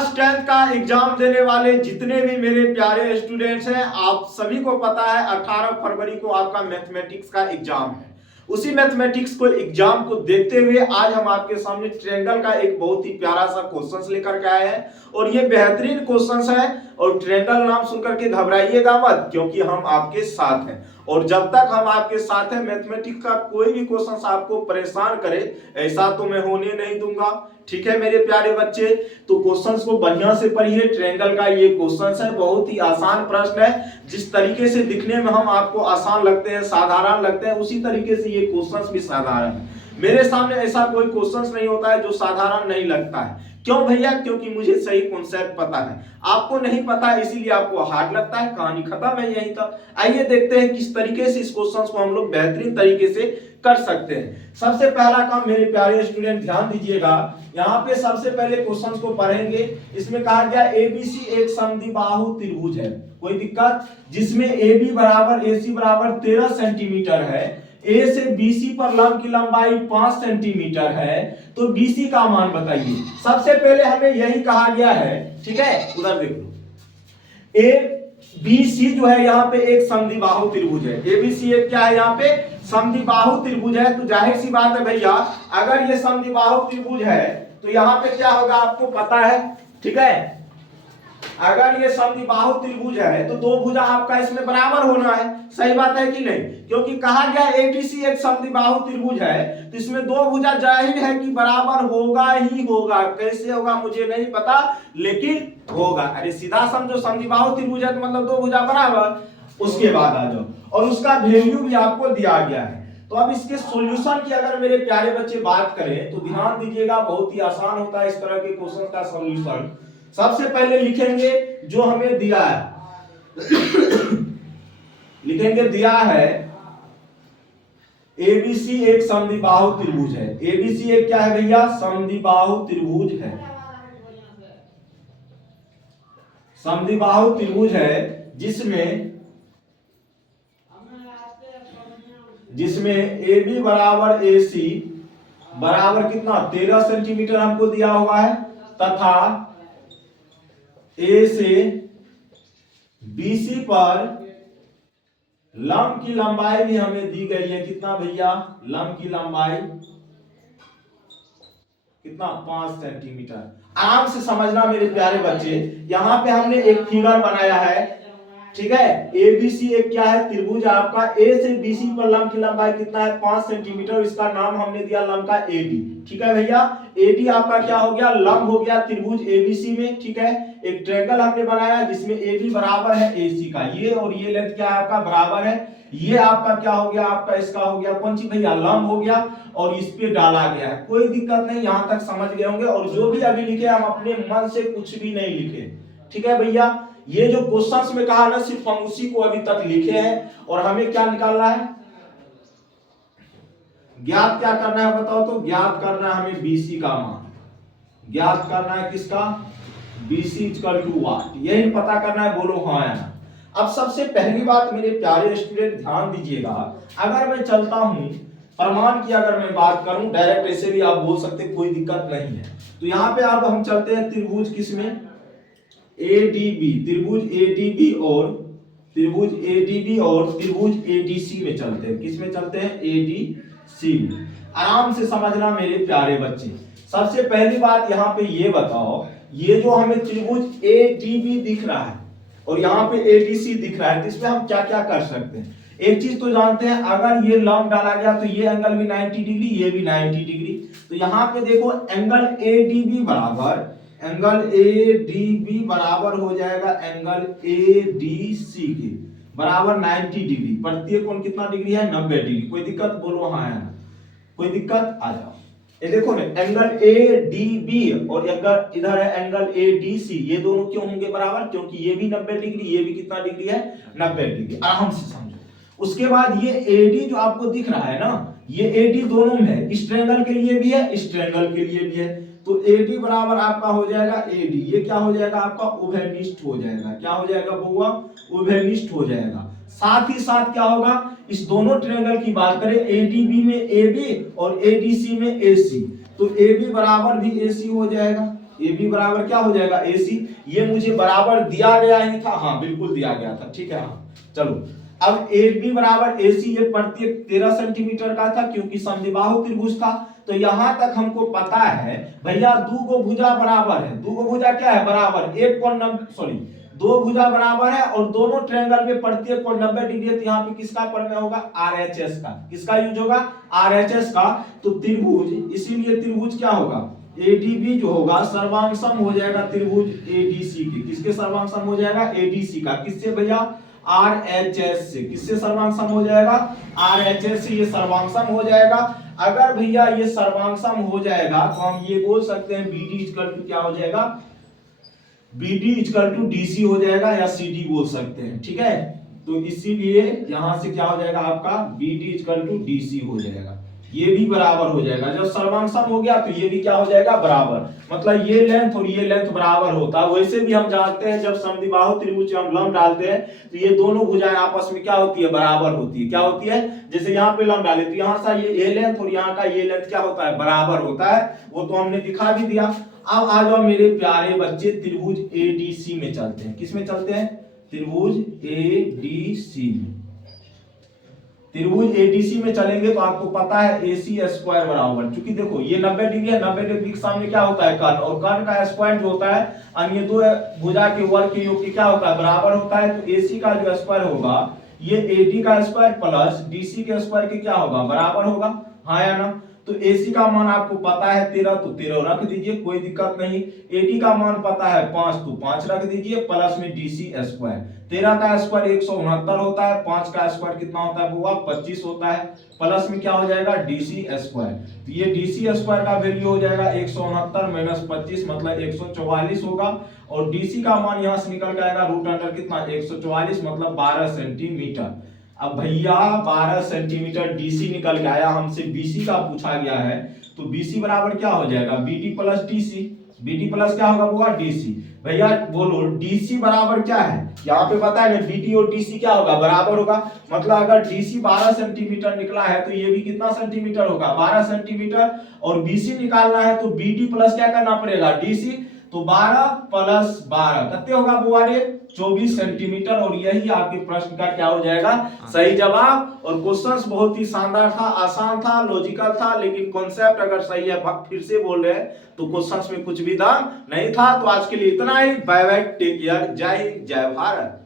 Class 10 का exam देने वाले जितने भी मेरे प्यारे स्टूडेंट्स हैं, आप सभी को पता है 18 फरवरी को आपका मैथमेटिक्स का एग्जाम है। उसी मैथमेटिक्स को एग्जाम को देखते हुए आज हम आपके सामने ट्रायंगल का एक बहुत ही प्यारा सा क्वेश्चंस लेकर के आए हैं और ये बेहतरीन क्वेश्चंस है। और ट्रायंगल नाम सुनकर के घबराइएगा मत, क्योंकि हम आपके साथ हैं और जब तक हम आपके साथ हैं मैथमेटिक्स का कोई भी क्वेश्चन आपको परेशान करे ऐसा तो मैं होने नहीं दूंगा। ठीक है मेरे प्यारे बच्चे, तो क्वेश्चंस को बढ़िया से पढ़िए। ट्रायंगल का ये क्वेश्चंस है, बहुत ही आसान प्रश्न है। जिस तरीके से दिखने में हम आपको आसान लगते हैं, साधारण लगते हैं, उसी तरीके से ये क्वेश्चंस भी साधारण है। मेरे सामने ऐसा कोई क्वेश्चंस नहीं होता है जो साधारण नहीं लगता है। क्यों भैया? क्योंकि मुझे सही कॉन्सेप्ट पता है, आपको नहीं पता है इसीलिए आपको हार्ड लगता है। कहानी खत्म है यहीं तक। आइए देखते हैं किस तरीके से इस क्वेश्चन को हम लोग बेहतरीन तरीके से कर सकते हैं। सबसे पहला काम मेरे प्यारे स्टूडेंट ध्यान दीजिएगा, यहाँ पे सबसे पहले क्वेश्चन को पढ़ेंगे। इसमें कहा गया एबीसी एक समद्विबाहु त्रिभुज है, कोई दिक्कत, जिसमें AB बराबर AC बराबर 13 सेंटीमीटर है, A से BC पर लंब की लंबाई 5 सेंटीमीटर है, तो BC का मान बताइए। सबसे पहले हमें यही कहा गया है, ठीक है, उधर देख लो। ABC जो है यहाँ पे एक समद्विबाहु त्रिभुज है। ABC एक क्या है यहाँ पे? समद्विबाहु त्रिभुज है। तो जाहिर सी बात है भैया, अगर ये समद्विबाहु त्रिभुज है तो यहाँ पे क्या होगा आपको पता है, ठीक है। अगर ये समद्विबाहु त्रिभुज है तो दो भुजा आपका इसमें बराबर होना है, सही बात है कि नहीं? क्योंकि कहा गया ABC एक समद्विबाहु त्रिभुज है तो इसमें दो भुजा जाहिर है कि बराबर होगा ही होगा। कैसे होगा मुझे नहीं पता, लेकिन होगा। अरे सीधा समझो, समद्विबाहु त्रिभुज है तो मतलब दो भुजा बराबर। उसके बाद आ जाओ, और उसका वैल्यू भी आपको दिया गया है। तो अब इसके सॉल्यूशन की अगर मेरे प्यारे बच्चे बात करें तो ध्यान दीजिएगा, बहुत ही आसान होता है इस तरह के क्वेश्चन का सॉल्यूशन। सबसे पहले लिखेंगे जो हमें दिया है लिखेंगे दिया है ABC एक समद्विबाहु त्रिभुज है। ABC एक क्या है भैया? समद्विबाहु त्रिभुज है। समद्विबाहु त्रिभुज है जिसमें AB बराबर AC बराबर कितना? 13 सेंटीमीटर हमको दिया हुआ है, तथा A से BC पर लंब की लंबाई भी हमें दी गई है। कितना भैया? लंब की लंबाई कितना? 5 सेंटीमीटर। आराम से समझना मेरे प्यारे बच्चे, यहां पे हमने एक फिगर बनाया है, ठीक है। ABC एक क्या है? त्रिभुज आपका। A से BC पर लंब की लंबाई कितना है? 5 सेंटीमीटर। इसका नाम हमने दिया लंब का AD, ठीक है भैया। AD आपका क्या हो गया? लंब हो गया त्रिभुज ABC में, ठीक है। एक ट्रायंगल हमने बनाया जिसमें AB बराबर है AC का, ये और ये लेंथ क्या है आपका? बराबर है। ये आपका क्या हो गया? आपका इसका हो गया कौन सी भैया? लंब हो गया, और इस पे डाला गया है। कोई दिक्कत नहीं, यहां तक समझ गए होंगे। और जो भी अभी लिखे हम अपने मन से कुछ भी नहीं लिखे, ठीक है भैया। ये जो क्वेश्चंस में कहा ना, सिर्फ हम उसी को अभी तक लिखे हैं। और हमें क्या निकालना है? ज्ञात क्या करना है बताओ तो? ज्ञात करना है हमें BC का मान। ज्ञात करना है किसका? BC इक्वल टू व्हाट, यही पता करना है। बोलो हाँ या ना। अब सबसे पहली बात मेरे प्यारे स्टूडेंट ध्यान दीजिएगा, अगर मैं चलता हूं प्रमाण की, अगर मैं बात करूं डायरेक्ट ऐसे भी आप बोल सकते, कोई दिक्कत नहीं है। तो यहां पे अब हम चलते हैं त्रिभुज किसमें? ADB, त्रिभुज ADB और त्रिभुज ADB और त्रिभुज ADC में चलते हैं। किस में चलते हैं? ADC में। आराम से समझना मेरे प्यारे बच्चे। सबसे पहली बात यहाँ पे ये बताओ, ये जो हमें त्रिभुज ADB दिख रहा है और यहाँ पे ADC दिख रहा है, तो इसमें हम क्या क्या कर सकते हैं? एक चीज तो जानते हैं, अगर ये लंब डाला गया तो ये एंगल भी 90 डिग्री, ये भी 90 डिग्री। तो यहाँ पे देखो एंगल ADB बराबर हो जाएगा एंगल ADC के बराबर 90 डिग्री। प्रत्येक कोण कितना डिग्री है? 90 डिग्री। कोई दिक्कत? बोलो हाँ है ना। कोई दिक्कत? आ जाओ। ये देखो ना, एंगल ADB और एंगल इधर है एंगल ADC, ये दोनों क्यों होंगे बराबर? क्योंकि ये भी 90 डिग्री, ये भी कितना डिग्री है? 90 डिग्री। आराम से समझो। उसके बाद ये AD जो आपको दिख रहा है ना, ये AD दोनों में है, इस ट्रायंगल के लिए भी है, इस ट्रायंगल के लिए भी है। तो AD बराबर आपका हो जाएगा AD, ये क्या हो जाएगा आपका? उभयनिष्ठ हो जाएगा। क्या हो जाएगा बउआ? उभयनिष्ठ हो जाएगा। साथ ही साथ क्या होगा? इस दोनों ट्रायंगल की बात करें, ADB में AB और ADC में AC, तो AB बराबर भी AC हो जाएगा। ए बी बराबर क्या हो जाएगा ए सी। ये मुझे बराबर दिया गया ही था, हाँ बिल्कुल दिया गया था, ठीक है। हाँ चलो, अब ए बी बराबर ए सी, ये प्रत्येक 13 सेंटीमीटर का था क्योंकि समद्विबाहु त्रिभुज था। तो यहां तक हमको पता है भैया दो गो भुजा बराबर है, दो गो भुजा क्या है बराबर, एक कोण 90 सॉरी दो भुजा बराबर है और दोनों ट्रायंगल में प्रत्येक कोण 90 डिग्री है। तो यहाँ पे किसका प्रमेय होगा, आरएचएस का। किसका यूज होगा, आरएचएस का। तो त्रिभुज, इसीलिए त्रिभुज क्या होगा, एडीबी जो होगा सर्वांग हो जाएगा त्रिभुज एडीसी के। किसके सर्वांग हो जाएगा, एडीसी का। किससे भैया, आरएचएस से। किससे सर्वांग हो जाएगा, आरएचएस से ये सर्वांग हो जाएगा। अगर भैया ये सर्वांग हो जाएगा तो हम ये बोल सकते हैं बीडी इक्वल टू क्या हो जाएगा, बीडी इक्वल टू डीसी हो जाएगा या सीडी बोल सकते हैं, ठीक है। तो इसीलिए यहां से क्या हो जाएगा आपका बीडी इक्वल टू डीसी हो जाएगा, ये भी बराबर हो जाएगा। जब सर्वांग हो गया तो ये भी क्या हो जाएगा बराबर, मतलब ये लेंथ और ये लेंथ बराबर होता है। वैसे भी हम जानते हैं जब समद्विबाहु त्रिभुज हम लंब डालते हैं तो ये दोनों भुजाएं आपस में क्या होती है, बराबर होती है। क्या होती है, जैसे यहाँ पे लंब डाले तो यहाँ से ये लेंथ और यहाँ का ये लेंथ क्या होता है, बराबर होता है। वो तो हमने दिखा भी दिया। अब आ जाओ मेरे प्यारे बच्चे, त्रिभुज एडीसी में चलते हैं। किस में चलते हैं, त्रिभुज एडीसी में। त्रिभुज एडीसी में चलेंगे तो आपको पता है AC स्क्वायर बराबर, क्योंकि देखो ये 90 डिग्री है, 90 डिग्री के सामने क्या होता है कर्ण, और कर्ण का स्क्वायर जो होता है अन्य दो भुजा के वर्ग के योग के क्या होता है, बराबर होता है। तो AC का जो स्क्वायर होगा ये AD का स्क्वायर प्लस DC के स्क्वायर के क्या होगा, बराबर होगा, हाँ या ना। तो AC का मान आपको पता है 13, तो 13 रख दीजिए, कोई दिक्कत नहीं। AD का मान पता है 5, तो 5 रख दीजिए, प्लस में DC स्क्वायर। 13 का स्क्वायर 169 होता है, 5 का स्क्वायर कितना होता है बुआ, 25 होता है, प्लस में क्या हो जाएगा DC स्क्वायर। तो ये DC स्क्वायर का वैल्यू हो जाएगा 169 माइनस 25 मतलब 144 होगा। और DC का मान यहां से निकल के आएगा रूट अंडर कितना, 144 मतलब 12 सेंटीमीटर। अब भैया 12 सेंटीमीटर DC निकल के आया, हमसे BC का पूछा गया है। तो BC बराबर क्या हो जाएगा, BD plus DC। BD plus क्या होगा बुआ, DC। भैया बोलो DC बराबर क्या है, यहाँ पे पता है ना BD और DC क्या होगा, बराबर होगा। मतलब अगर DC 12 सेंटीमीटर निकला है तो ये भी कितना सेंटीमीटर होगा, 12 सेंटीमीटर। और BC निकालना है तो BD प्लस क्या करना पड़ेगा, DC। तो 12 प्लस 12 कितने होगा बुआ रे, 24 सेंटीमीटर। और यही आपके प्रश्न का क्या हो जाएगा, सही जवाब। और क्वेश्चंस बहुत ही शानदार था, आसान था, लॉजिकल था, लेकिन कॉन्सेप्ट अगर सही है, फिर से बोल रहे हैं तो क्वेश्चंस में कुछ भी दम नहीं था। तो आज के लिए इतना ही, बाय बाय, टेक केयर, जय हिंद, जय भारत।